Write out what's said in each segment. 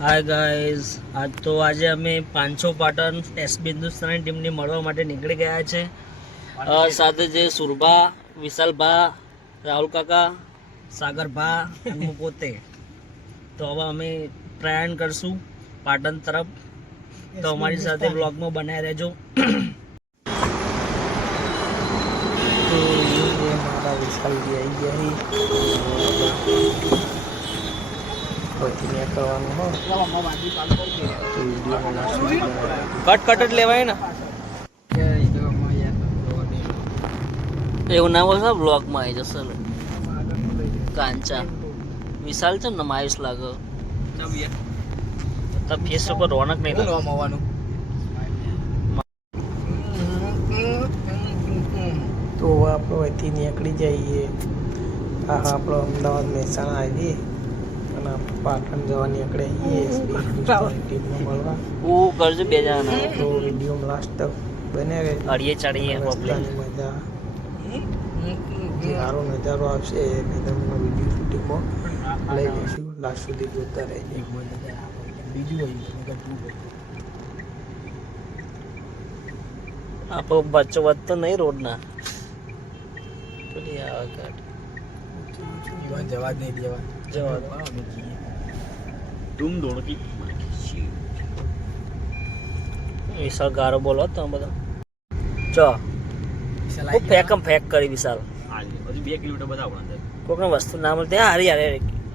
Hi guys આજ તો આજે અમે પાંચસો પાટણ એસ હિન્દુસ્તાની ટીમને મળવા માટે નીકળી ગયા છે. સાથે જે સુરભા વિશાલભા રાહુલ કાકા સાગરભા પોતે. તો હવે અમે પ્રયાણ કરશું પાટણ તરફ. તો અમારી સાથે બ્લોગમાં બનાવી રહેજો. મારા આવી ગયા ભજીયા કરવાનું હોય. કટ કટ જ લેવાય ને. એવું ના બોલશે બ્લોગમાં આવી જશે ને. કાંચા. વિશાલ છે ને માયુસ લાગો. ફેસ ઉપર રોનક નહીં લાગવાનું તો આપણે અહીંથી નીકળી જઈએ. હા આપણો અમદાવાદ મહેસાણા આવીએ પાટણ જવાની મળવા. હું કરજો બે જણા તો વીડિયો લાસ્ટ તક બને રહે અડીએ ચડીએ મજા. સારો નજારો આવશે એ તમને વીડિયો શૂટિંગમાં લઈ જઈશું. લાસ્ટ સુધી જોતા રહેજો. બીજું આપણો બચ્ચો વધતો નહીં રોડના પેલી જવા જ નહીં દેવા જવા દો. તુમ વિશાલ ગારો બોલો તમે બધા. ચો. હું ફેકમ ફેક કરી વિશાલ હજી બે કિલોમીટર બધા અંદર કોકને વસ્તુ ના મળે ત્યાં હારી હારે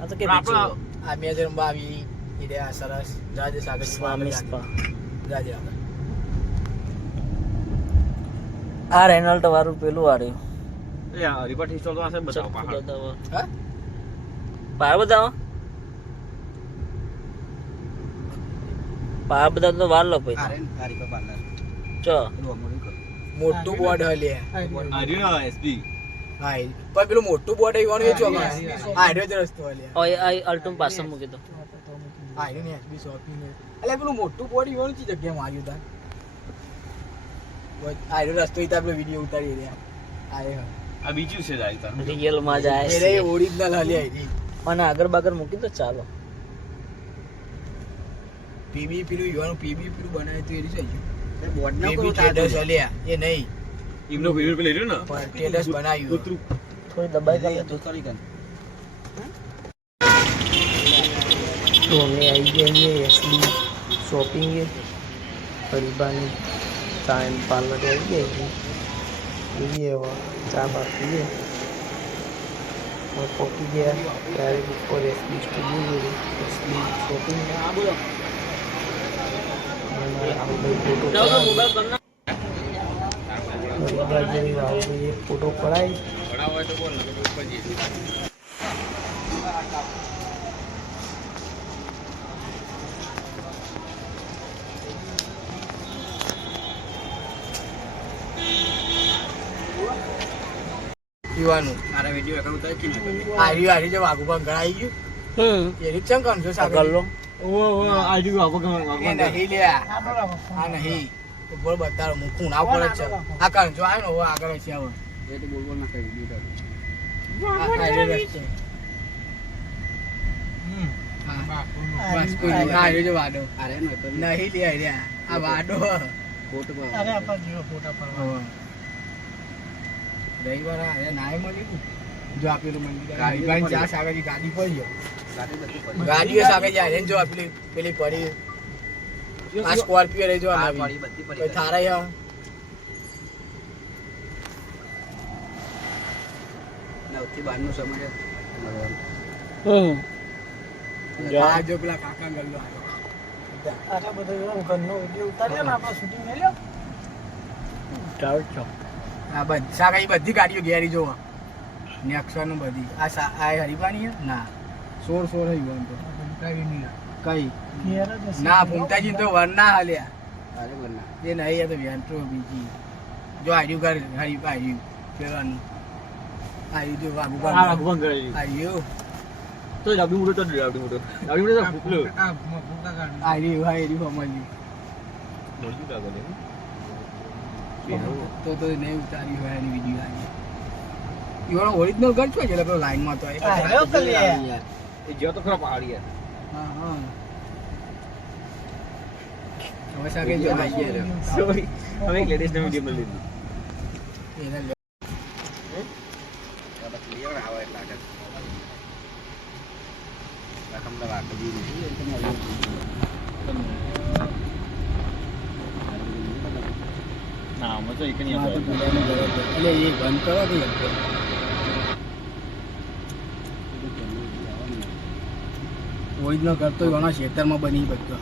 આ તો કે આ બે હજાર બાવી ઈડે રહ્યા સરસ. જાજે સાગર સ્વામી સ્પા. જાજે આ રેનલ્ટ વાળું પેલું વાળ્યું એ હરિપા ઠીક ચાલતો હશે બતાવો પહાડ. હા? પહાડ બતાવો તો વાર લો પછી ચો. મોટું બોર્ડ હલે. એસપી હા. પણ પેલું મોટું બોર્ડ આવ્યું એ ચોક હા રસ્તો હલે. ઓય આ અલ્ટુમ પાછળ મૂકી દો. હા એનો એસબી શોપિંગ એટલે પેલું મોટું બોર્ડ આવ્યું ચી જગ્યા માર્યું તા આ રસ્તો ઈ તા પેલો વીડિયો ઉતારી રહ્યા. આ હા. બીજું છે જાય તાર. રિયલમાં જાય એ ઓરિજિનલ હલે આઈ અને આગળ બાગર મૂકી તો ચાલો. પીબી પીલું યુવાનું પીબી પીલું બનાવ્યું તું એ રીતે બોર્ડ પીબી ટેડસ અલ્યા એ નહીં. એમનો પીબી પેલે રહ્યો ને? પણ ટ્રેડર્સ બનાવ્યું. કૂતરું. થોડી દબાઈ કરી તો કરી કર તો અમે આવી ગયા છીએ એસડી શોપિંગ એ. હરિબાની ચા એન્ડ પાર્લર આવી ગયા છીએ. એવા ચા બા પીએ પહોંચી ગયા. ત્યારે ઉપર SD studio SD shopping. Photo પડાય ઘણા હોય તો બોલ ને તો ઉપર જઈએ યુવાનું તારા વીડિયો એકલું થાય કે નહીં આર્યું આર્યું જે વાઘુ પણ ઘણા ગયું. એની ચમ કામ છો સાગર ગલ્લો ઓ ઓ આ નહીં આ નહીં. તો બોલ બતાડો હું ખૂણા ઉપર છે. આ કામ જો આવ્યો ને હવે આગળ છે હવે એ તો બોલ બોલ ના કરી વીડિયો આ આર્યો રસ્તો હા. બસ કોઈ નહીં. આ આર્યો વાડો. અરે નહીં લે રહ્યા આ વાડો. ફોટો પર હવે. રવિવાર આ નાય મળ્યું જો આપેલું મંદિર. ગાડી ગાડી પડી. ચા સાગર ગાડી પડી ગયો ગાડી બધી પડી. ગાડીઓ સાગર જાય જો આ પેલી પેલી પડી. આ સ્કોર્પિયો રહી જો આ આ નવી પડી બધી કોઈ પડી થારા યા? નવથી બારનો સમય હમ. આ જો પેલા કાકા ગલ્લો ચાલો છો. આ બધી સાગર એ બધી ગાડીઓ ગેરી જોવા. નેક્સોન બધી. આ સા- આ હરિબાની ના. સોળ સોળ હઈ ગયો કઈ? ના ફૂમતાજી તો વરના હાલ્યા અરે બરના એ નહીં તો વેન્ટ્રો બીજી. જો આર્યું ઘર હરી પાર્યું ફેરવાનું. આર્યું જો વાગુ આ ઘર ભગવાન કરે આર્યું. તો ડાબી મોટો તો ડાબી મોટો ડાબી મોટો ફૂકલો આર્યું સમજ્યું મોટું કાગળ એમ તો તો નહીં ઉતારી હોય એની બીજી આવી. ઈવાનો ઓરિજિનલ ઘર છે એટલે પેલો લાઈનમાં તો એ. જો તો ખરા પહાડી યાર. હા હા. હવે સાગે જો આઈએ. સોરી અમે એક લેડીઝને વીડિયો મળી લીધી. એને લે. ના અમે તો એક નહીં આ તો પેલાને ઘરે એટલે એ બંધ કરો કે એકદમ. ઓરિજિનલ કરતો ઘણા ખેતરમાં બની બધો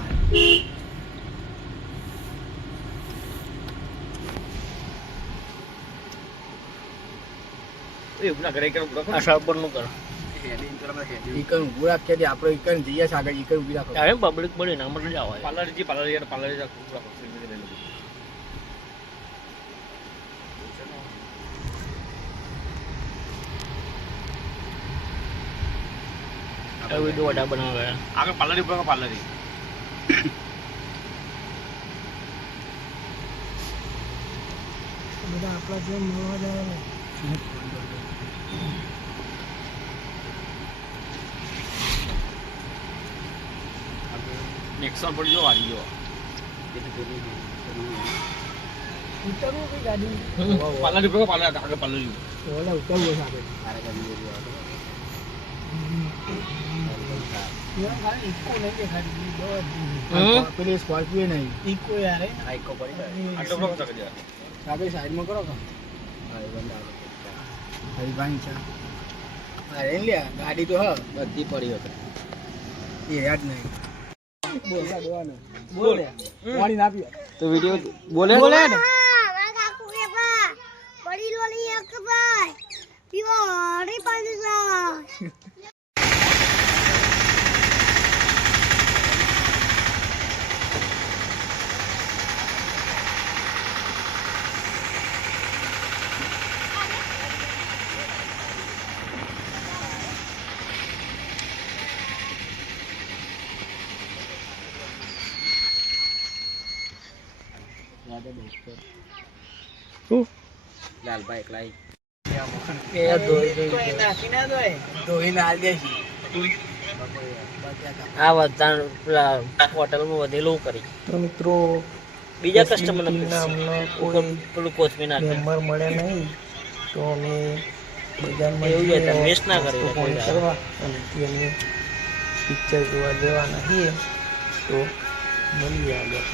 તે પબ્લિક બળી ના મતલબ આવે પાર્લર જી પાર્લર પાર્લર લીધું એવું દોડા બનાવે. આગળ પાર્લર ઉપર પાર્લર બધા આપણા જેમ મળવા જાય નેક્સોન પર જો આવી ગયો ઉતરવું કઈ ગાડી? પાર્લર ઉપર પાર્લર આગળ પાર્લર ઓલા ઉતરવું છે આપણે. હમ? પેલી સ્કોર્પિયો નહીં ઇકો યાર આટલો બ્લોક કરી દે આપણે સાઈડમાં કરો કા ભાઈ છે અરે લ્યા ગાડી તો હ બધી પડી હતી એ યાદ નહીં બોલ બોલ પાણી ના? પીએ તો વિડિયો બોલે બોલે ને મારા કાકુ કે બા બડી લોલી એક ભાઈ પીવો હરી પાણી લાવ લાલભાઈ એકલાઈ એ દોઈ દોઈ ધોઈને હાલ દે છે આ બધા પેલા હોટલમાં વધેલું કરી. તો મિત્રો બીજા કસ્ટમર પેલું કોથમી નાખે મેમ્બર મળ્યા નહીં તો અમે બજારમાં એવું છે ના કરી કરવા અને પિક્ચર જોવા જવાના છીએ તો મળીએ આગળ.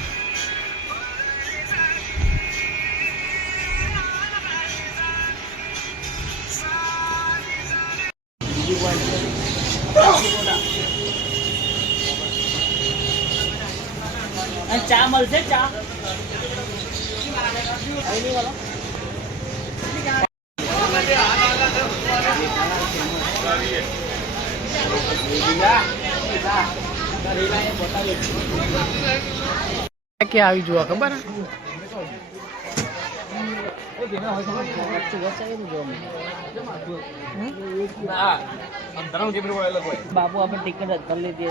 ચા મળશે ચા. કે આવી જોવા ખબર? બાપુ બાબુ આપણે ટિકિટ કરી લીધી